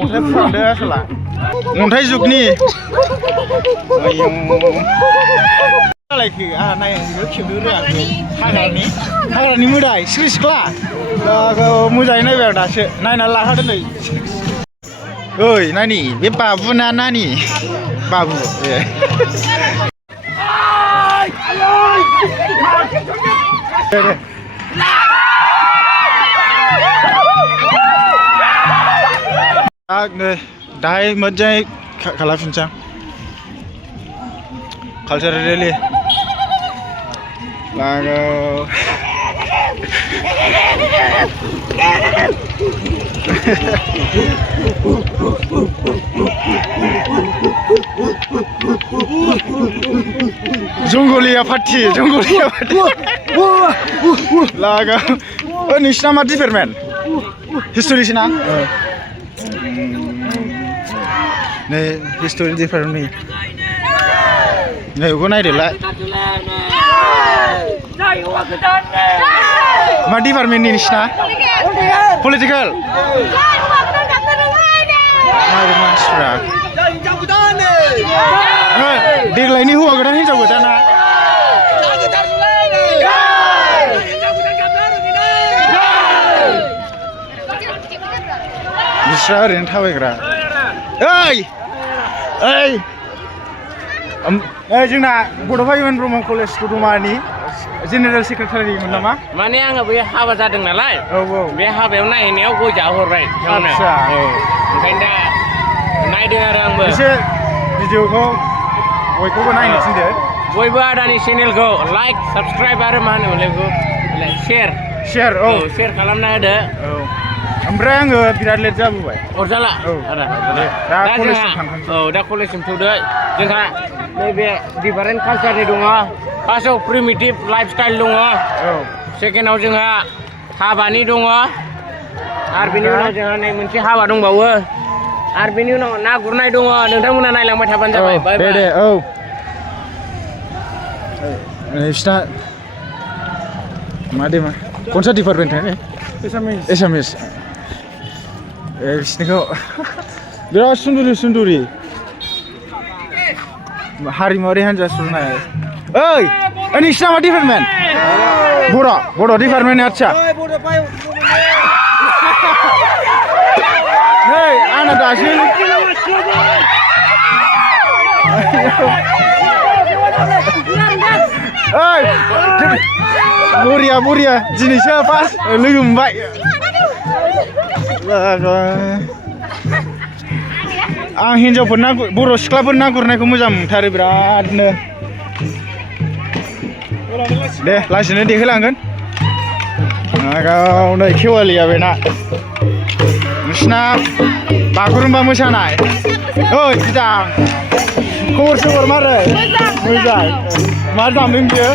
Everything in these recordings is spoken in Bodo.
अन्थाइ फुरांदो आसोला अन्थाइ जुगनि लायखो आहा नायनो खेबनो रोङाखै हाग्रानि मोदाय सिख्रि सिख्ला मोजाङै नायबाय आं दासो नायना लाखादो नै ओइ नानि बे बाबु ना नानि बाबु ए नै दाहाय मोजाङै खालामफिनसां कालचारेल रेलि लागाव जंगलिया पार्टी लागाव नोंसिना मा डिपार्टमेन्ट हिस्ट'रिसोना नै हिस्ट'रि डिपार्टमेन्ट नै बेखौ नायदोलाय मा डिपार्टमेन्टनि नोंसिना पलिटिकेल मानसिफ्रा देग्लायनि हौवा गोदान हिनजाव गोदाना बिस्रा ओरैनो थाबायग्रा ओइ जोंना बड'फा इउ एन ब्रह्म कलेज दतमानि जेनेरेल सेक्रेटारिमोन नामा माने आङो बै हाबा जादों नालाय बे हाबायाव नायहैनायाव गय जाहरबाय आदसा ओंखायनो दा नायदों आरो आंबो एसे भिडिअखौ बयखौबो नायनो थिनदो बयबो आदानि चेनेलखौ लाइक साबस्क्राइब आरो मा होनोमोनलाय बेखौ शेयार खालामना होदो ओमफ्राय आङो बिराद लेट जाबोबाय अरजाला दा कलेजसिम थौदो जोंहा नैबे डिफारेन्ट कालचारनि दङ फार्स्टआव प्रिमिटिभ लाइफ स्टाइल दङ सेकेन्डआव जोंहा हाबानि दङ आरो बेनि उनाव जोंहा नै मोनसे हाबा दंबावो आरो बेनि उनाव ना गुरनाय दङ नोंथांमोना नायलांबाय थाबानो जाबाय दे नोंसिना मा कौन डिपार्टमेन्ट है एसामिस बिसोरनिखौ बिराद सुन्दुरि हारिमुआरि हान्जा सुरनाय ओइ नोंसिना मा डिपार्टमेन्ट बर' डिपार्टमेन्ट आदसा नै आंना दासो ओइ बरिया दिनैसो फार्स्ट लोगो मोनबाय आं हिन्जावफोर बर' सिख्लाफोर ना गुरनायखौ मोजां मोनथारो बिरादनो दे लासैनो देखायलांगोन नै खेवालिया बेना नोंसिना बागुरुम्बा मोसानाय ओइ बिदां खबर सबर मारै मोजां मा दामदों बियो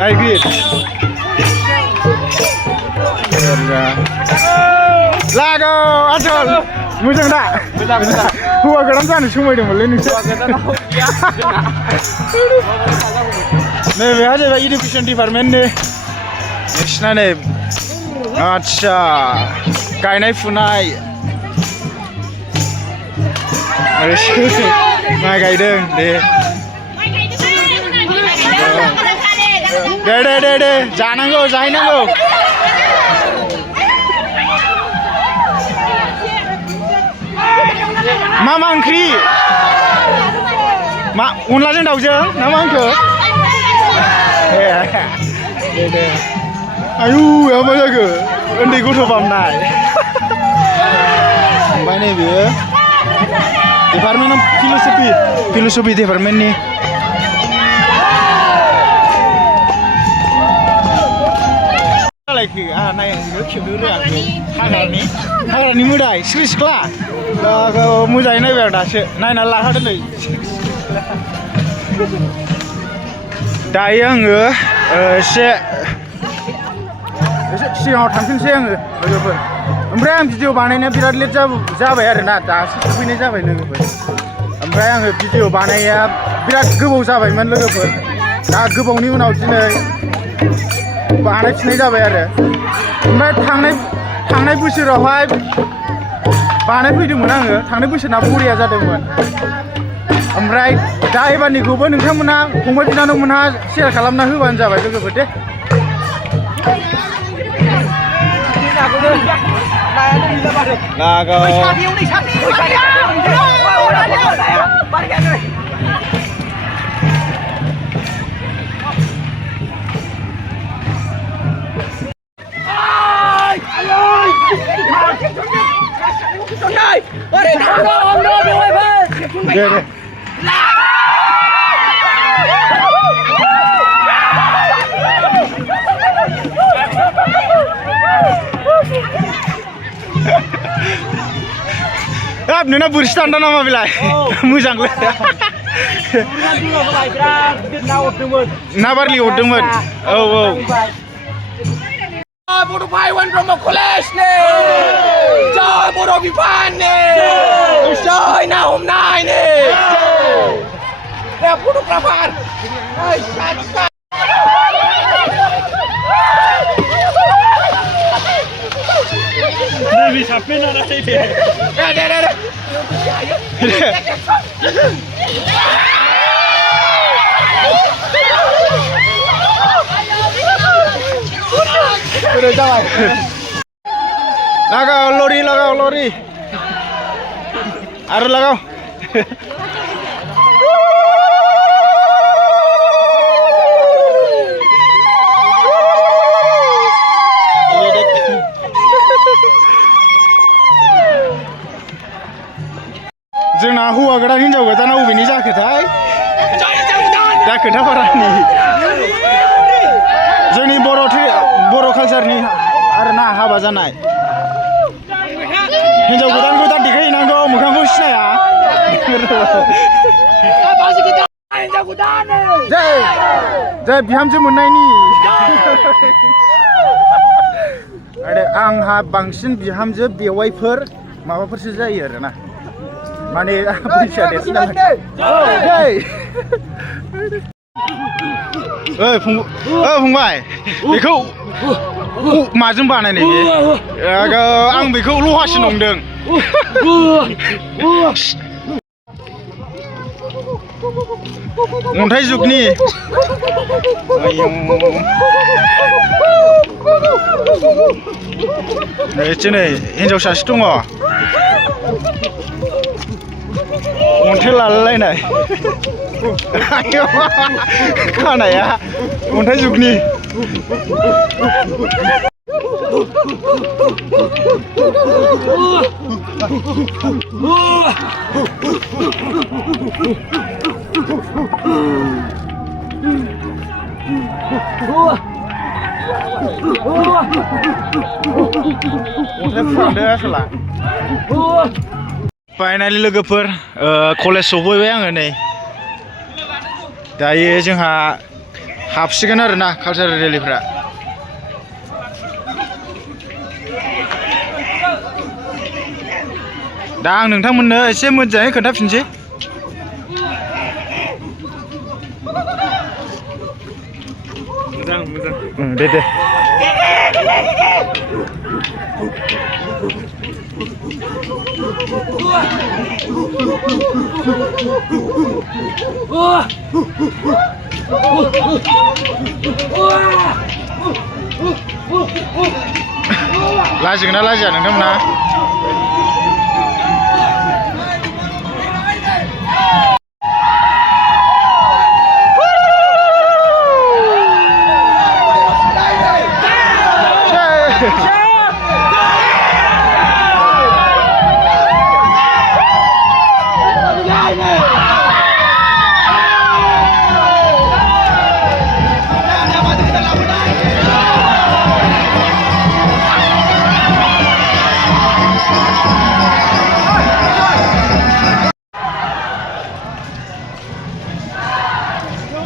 लाइग्रिद लागाव आसोल मोजां दा हौवा गोदान जानो समायदोंमोनलै नोंसोर नै बेहा जाहैबाय इडुकेसन डिपार्टमेन्टनि नोंसिना नै आदसा गायनाय फुनाय माइ गायदों दे जानांगौ जाहैनांगौ मा ओंख्रि मा अनलाजों दाउजों ना मा होनखो दे आयु मा जाखो उन्दै गथ' बामनाय ओमफ्राय नैबे डिपार्टमेन्ट अफ फिल'सफि डिपार्टमेन्टनि आहा नायनो खेबनो रोङाखै हाग्रानि मोदाय सिख्रि सिख्ला मोजाङै नायबाय आं दासो नायना लाखादो नै दायो आङो एसे सिगाङाव थांफिनसै आङो लोगोफोर ओमफ्राय आं भिडिअ बानायनाया बिराद लेट जाबाय आरोना दासो सफैनाय जाबाय लोगोफोर ओमफ्राय आङो भिडिअ बानाया बिराद गोबाव जाबायमोन लोगोफोर दा गोबावनि उनाव दिनै बानायफिननाय जाबाय आरो ओमफ्राय थांनाय बोसोरावहाय बानायफैदोंमोन आङो थांनाय बोसोरना बरिया जादोंमोन ओमफ्राय दा एबारनिखौबो नोंथांमोनहा फंबाय बिनानावमोनहा शेयार खालामना होबानो जाबाय लोगोफोर दे दे हाब नोंना बोरसि दान्दा नामा बेलाय मोजांलै ना बारलि हरदोंमोन औ Bodoh Paiwan Bromo College ni, Joy Bodoh Bipan ni, Joy Nahum Nai ni, ya Bodoh Kelapar, Ni bisa pina na sa ite. Udah jalan. Lagaw lori. Aru lagaw. जोंना हौवा गोदान हिनजाव गोदाना बबेनि जाखोथाय दा खोन्थाफारानि जोंनि बर' कालचारनि आरोना हाबा जानाय हिनजाव गोदानखौ दा देखायहैनांगौ मोखांखौ सिनाया जै बिहामजो मोननायनि आरो आंहा बांसिन बिहामजो बेवाइफोर माबाफोरसो जायो आरोना माने बैसोआ देरसिन नालाय फंबाय बेखौ माजों बानायनाय बे आं बेखौ लहासो नंदों अन्थाइ जुगनि नै हिनजाव सासे दङ अन्थाइ लालायनाय खानाया अन्थाइ जुगनि अन्थाइ फुरांदो आसला फाइनालि लोगोफोर कलेज सफैबाय आङो नै दायो जोंहा हाबसिगोन आरोना कालचारेल रेलिफ्रा दा आं नोंथांमोननो एसे मोजाङै खोन्थाफिनसै मोजां दे लाजिगोन ना लाजिया नोंथांमोना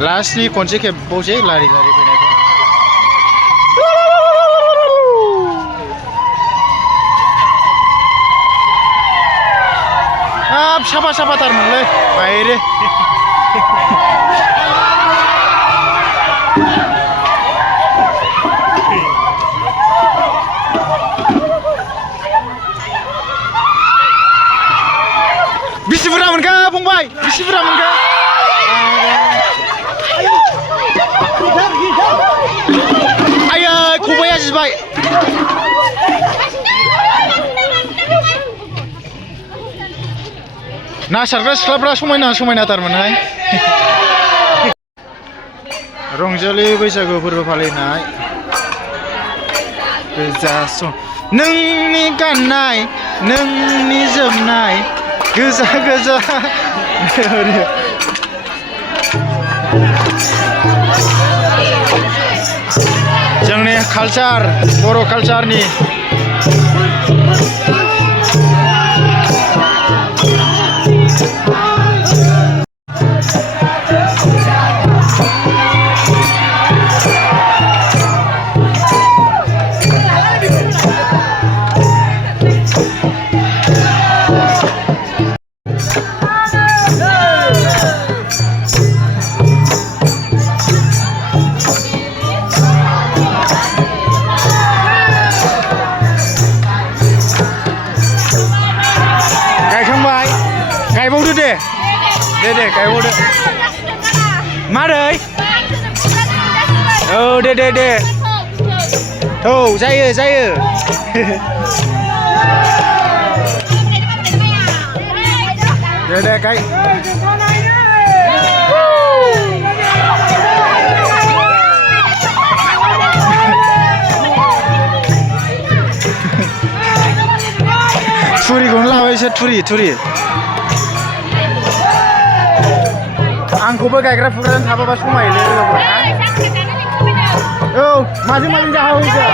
लास्टनि खनसे खेबबावसै लारि फैनायखौ हाब साफाथारमोनलै बायरे Bisi buram enggak, Fungbai? Bisi buram enggak? Ayo, kubaya jibai. Na sarga siख्लाफ्रा समायना थारमोनहाय रंजालि बैसागु फोरबो फालिनाय गोजा नोंनि गाननाय नोंनि जोमनाय गोजा गोजा जोंनि कालचार बर' कालचारनि गायबावदो दे गायबावदो मारै औ दे औ जायो दे गाय थुरिखौनो लाबाय एसे थुरि आंखौबो गायग्रा फुग्रा थाबाबा समायोलै लोगोफोर औ माजों जाहोहैखो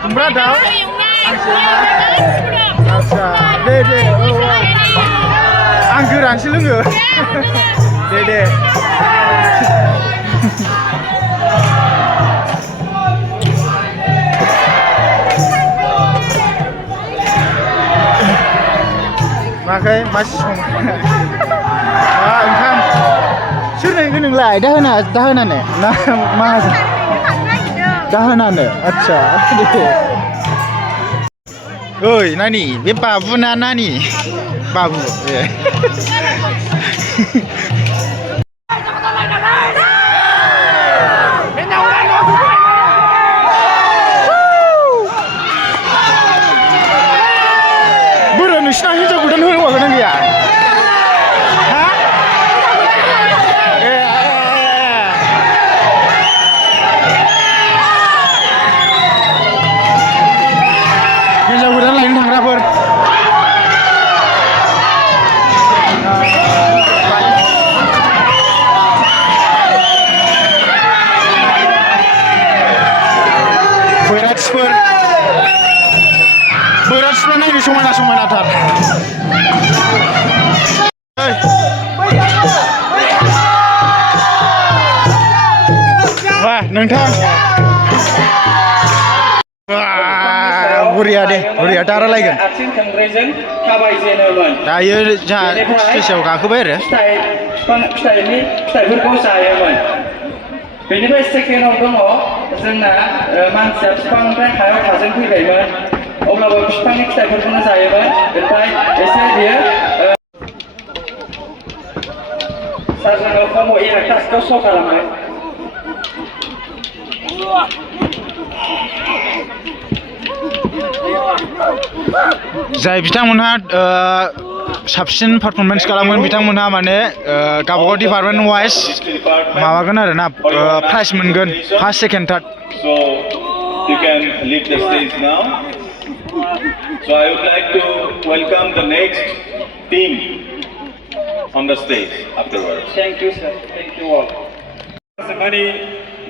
खुमब्रा दाउ आच्छा दे औ आं गोरानसो लोङो दे माखै मासि सं ओंखाम सोरनो होगोन नोंलाय दाहोनानो ना मा दाहोनानो आच्छा दे ओइ नानि बे बाबु ना नानि बाबु ए बोरो नोंसिना हिनजाव गोदान हौवा गोदान गैया बोराथिफोर नायनो समायनाथार wah नोंथां बुरिया दारालायगोन दायो जोंहा स्टेजआव गाखोबाय आरो फिथाइफोरखौ जायोमोन बेनिफ्राय सेकेन्डआव दङ जोंना मानसिया बिफांनिफ्राय हायाव थाजेनफैबायमोन अब्लाबो बिफांनि फिथाइफोरखौनो जायोमोन बेनिफ्राय एसे बियो सारजों होमो इरेक्टासखौ श' खालामबाय जाय बिथांमोनहा साबसिन पारफरमेन्स खालामगोन बिथांमोनहा माने गावबागाव डिपार्टमेन्ट वाइज माबागोन आरो ना प्राइज मोनगोन first second third You can leave the stage now. So I would like to welcome the next team on the stage afterwards. Thank you sir. Thank you all. जोंहानि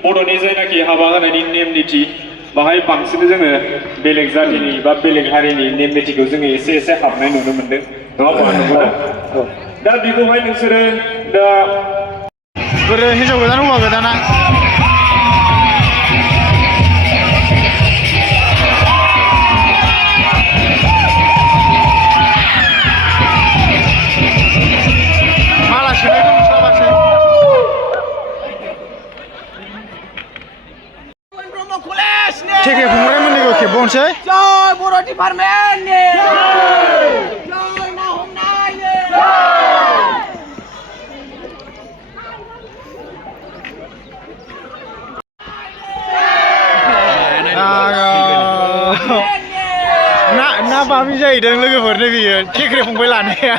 बर'नि जायनाखि हाबा होनायनि नेम निथि बाहाय बांसिन जोङो बेलेग जातिनि बा बेलेग हारिनि नेम निथिखौ जोङो एसे हाबनाय नुनो मोनदों नङा होनबा दा बेखौहाय नोंसोरो दा बोरो हिनजाव गोदान हौवा गोदाना Cek ya, खेबबावनोसै जय बर' डिपार्टमेन्टनि जय ना हमनायनि ना बामि जाहैदों लोगोफोरनो बियो थेख्रे फंबाय लानाया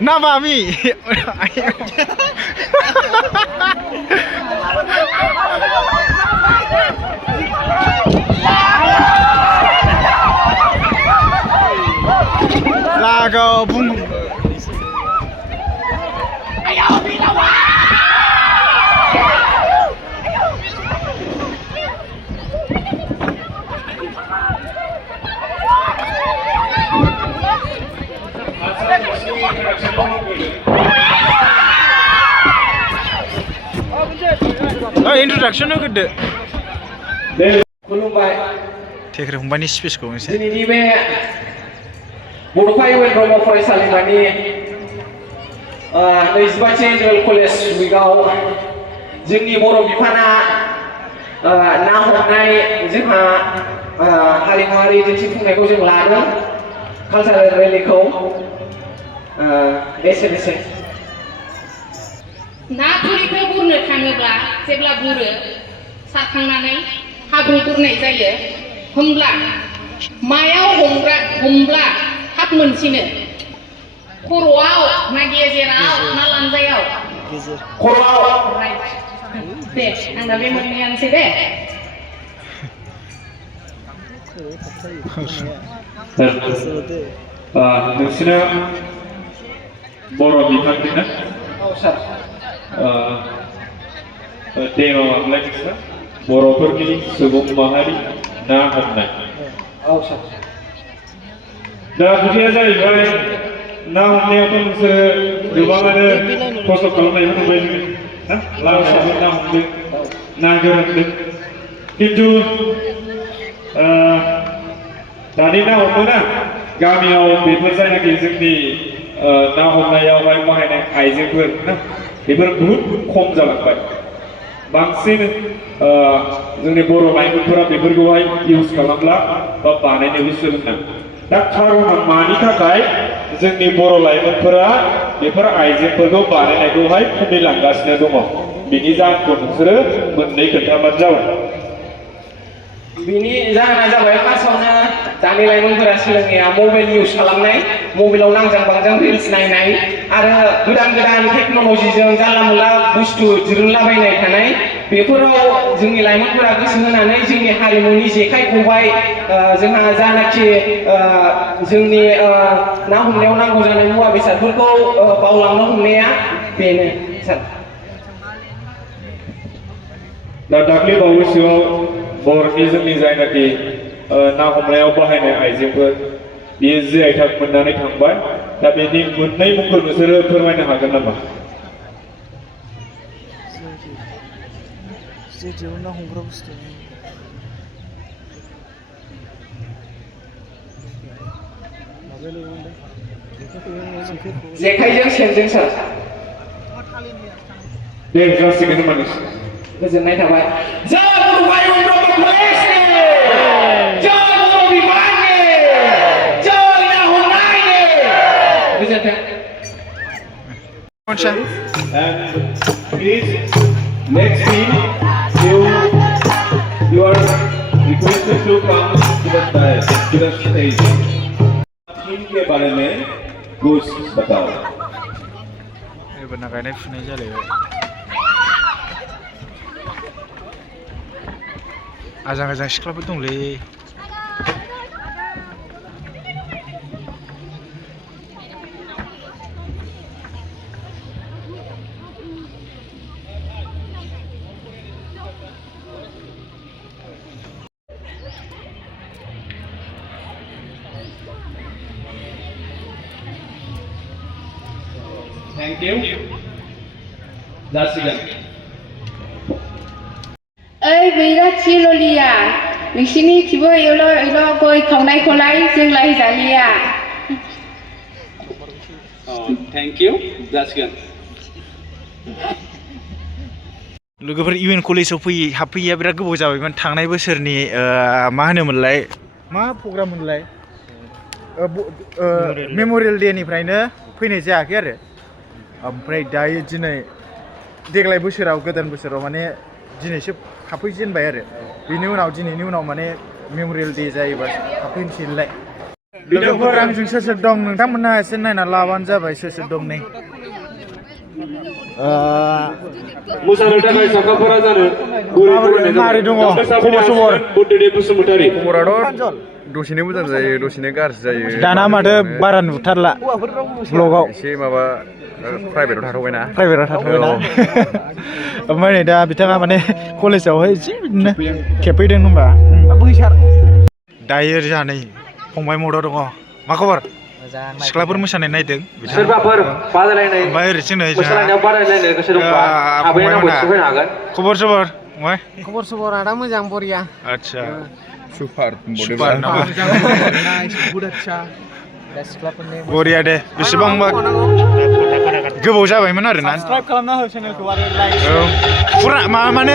ना बामि लागाव बुं introduction होग्रोदो खुलुमबाय थेख्रे फंबायनि स्पिचखौ एसे दिनैनि बे बड'फा इउ एन ब्रह्म फरायसालिमानि 25थि एनुवेल कलेज उइकआव जोंनि बर' बिफाना ना हमनाय जोंहा हारिमुआरि दिन्थिफुंनायखौ जों लादों कालचारेल रेलिखौ एसेनोसै ना थुरिखौ गुरनो थाङोब्ला जेब्ला गुरो सारखांनानै हाब्रु गुरनाय जायो होमब्ला मायाव हमब्ला थाब मोनसिनो खर'आव ना गेजेराव ना लानजायाव खर'आव दे आंना बे मोननैयानोसै दे नोंसिना बर' बिफाननिना औ सार टेमाव हाबलाय नोंसिना बर'फोरनि सुबुं माहारि ना हमनाय औ सार दा खोथाया जाहैबाय ना हमनायावथ' नोंसोरो गोबाङानो खस्थ' खालामनायबो नुबाय जोङो लामायावबो ना हमदों ना गोरानदों खिन्थु दानि ना हमोना गामियाव बेफोर जायनाखि जोंनि ना हमनायावहाय बाहायनाय आइजेंफोर ना बेफोर बुहुद खम जालांबाय बांसिन जोंनि बर' लाइमोनफोरा बेफोरखौहाय इउज खालामला बा बानायनोबो सोलोंना दा खार'ना मानि थाखाय जोंनि बर' लाइमोनफोरा बेफोर आइजेंफोरखौ बानायनायखौहाय खमायलांगासिनो दङ बिनि जाहोनखौ नोंसोरो मोननै खोन्थाबानो जाबाय बिनि जाहोना जाबाय फार्स्टआवनो दानि लाइमोनफोरा सोलोंनाया मबाइल इउज खालामनाय मबाइलाव नांजां बांजां रिल्स नायनाय आरो गोदान गोदान टेक्न'लजिजों जानला मोनला बुस्थु दिरुनलाबायनाय थानाय बेफोराव जोंनि लाइमोनफोरा गोसो होनानै जोंनि हारिमुनि जेखाइ खबाइ जोंहा जानाखि जोंनि ना हमनायाव नांगौ जानाय मुवा बेसादफोरखौ बावलांनो हमनाया बेनो सार दा दाख्लै बावैसोआव बर'नि जोंनि जायनाखि ना हमनायाव बाहायनाय आइजेंफोर बेयो जि आइ टेग मोननानै थांबाय दा बेनि मोननै मुंखौ नोंसोरो फोरमायनो हागोन नामा जेखाइजों सेनजों सार दे जासिगोन होनबा नोंसोर गोजोननाय थाबाय जय बड'फा इउ एन ब्रह्म कलेजनि जय बर' बिफाननि जय ना हमनायनि गोजोनथों And please, next team, you are requested to come to the stage. Team के बारे में कुछ बताओ. एबारना गायनाय फुनाय जालायबाय आजां गाजां सिख्लाफोर दंलै Thank you. जासिगोन. ओइ बैराथि ललिया नोंसिनि खिबो एल' गय खावनायखौलाय जोंलाय जालिया Thank you. जासिगोन. लोगोफोर इउएन कलेजाव हाबफैया बिराद गोबाव जाबायमोन थांनाय बोसोरनि मा होनोमोनलाय मा प्रग्राम मोनलाय मेम'रियेल डेनिफ्रायनो फैनाय जायाखै आरो ओमफ्राय दायो दिनै देग्लाय बोसोराव गोदान बोसोराव माने दिनैसो हाबफैजेनबाय आरो दिनैनि उनाव माने मेम'रियेल डे जायोबा हाबफैनोसैलाय लोगोफोर आंजों सोर सोर दं नोंथांमोनहा एसे नायना लाबानो जाबाय सोर सोर दं नै मोसानो थाखाय साखाफोरा जानो मारै दङ खबर बुद्धदेब बसुमतारी खबराथ' दसेनो मोजां जायो दसेनो गाज्रि जायो दाना माथो बारा नुथारला ब्लगाव एसे माबा प्राइभेटाव थाथ'बायना ओमफ्राय नै दा बिथाङा माने कलेजावहाय एसे बिदिनो खेबफैदों होनबा दायो जोंहा नै फंबाय मदाव दङ मा खबर सिख्लाफोर मोसानाय नायदों सोरबाफोर बादायलायनाय ओमफ्राय ओरैथिं नै मोसानायाव बादायलायनो गोसो दंबा थाबैनो मोनथिफैनो हागोन खबर फंबाय खबर सबर आदा मोजां बरिया आदसा सुपार नामा बरिया दे बेसेबांबा गोबाव जाबायमोन आरोना साबसक्राइब खालामना हो चेनेलखौ आरो लाइक फुरा माने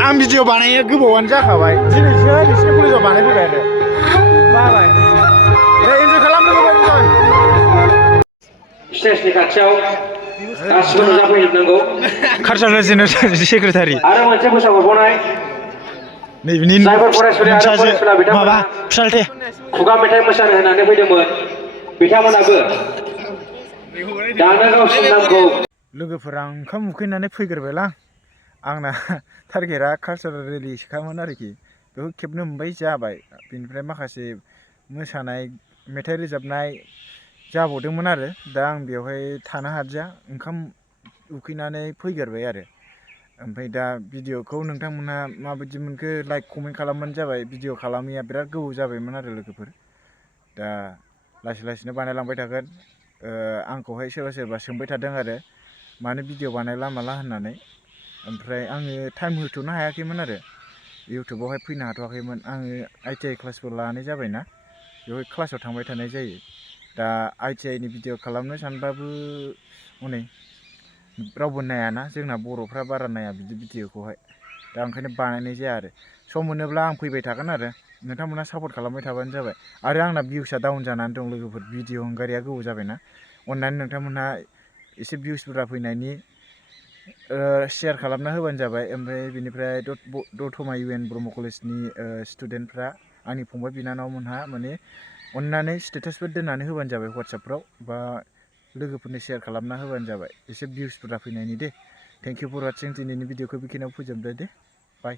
आं भिडिअ बानायो गोबावानो जाखाबाय दिनैसो नोंसिनि कलेजाव बानायफैबाय आरो बाबाय दे इन्जय खालामनो होबाय स्टेजनि खाथियाव गासिबो नुजाफैजोबनांगौ कालचारेल सेक्रेटारि आरो मोनसे मोसाबावनाय नै बिनि जायफोर फरायसुलि आरो फरायसुला माबा बिथांमोना फिसालथे खुगा मेथाइ मोसानो होनानै फैदोंमोन बिथांमोनाबो दानो गावसिनि नामखौ लोगोफोरा ओंखाम उखैनानै फैग्रोबायलां आंना टारगेटआ कालचारेल रेलिसोखामोन आरोखि बेखौ खेबनो मोनबाय जाबाय बेनिफ्राय माखासे मोसानाय मेथाइ रोजाबनाय जाबावदोंमोन आरो दा आं बेवहाय थानो हादिया ओंखाम उखैनानै फैग्रोबाय आरो ओमफ्राय दा भिडिअखौ नोंथांमोनहा माबायदि मोनखो लाइक कमेन्ट खालामबानो जाबाय भिडिअ खालामैया बिराद गोबाव जाबायमोन आरो लोगोफोर दा लासै लासैनो बानायलांबाय थागोन आंखौहाय सोरबा सोंबाय थादों आरो मानो भिडिअ बानायला माला होननानै ओमफ्राय आङो टाइम होथ'नो हायाखैमोन आरो इउटुबावहाय फैनो हाथ'वाखैमोन आङो ITI क्लासबो लानाय जाबायना बेवहाय क्लासाव थांबाय थानाय जायो दा ITI नि भिडिअ खालामनो सानबाबो हनै रावबो नायाना जोंना बर'फ्रा बारा नाया बिदि भिडिअखौहाय दा ओंखायनो बानायनाय जाया आरो सम मोनोब्ला आं फैबाय थागोन आरो नोंथांमोनहा सापर्ट खालामबाय थाबानो जाबाय आरो आंना भिउसआ डाउन जानानै दं लोगोफोर भिडिअ हंगारिया गोबाव जाबायना अननानै नोंथांमोनहा एसे भिउस बुरजा फैनायनि शेयार खालामना होबानो जाबाय ओमफ्राय बिनिफ्राय दतमा इउएन ब्रह्म कलेजनि स्टुडेन्टफ्रा आंनि फंबाय बिनानावमोनहा माने अननानै स्टेटासफोर दोननानै होबानो जाबाय वाट्सएपफ्राव बा लोगोफोरनो शेयार खालामना होबानो जाबाय एसे भिउस बुरजा फैनायनि दे थेंक इउ फर वाचिं दिनैनि भिडिअखौ बेखिनियाव फोजोबदो दे बाय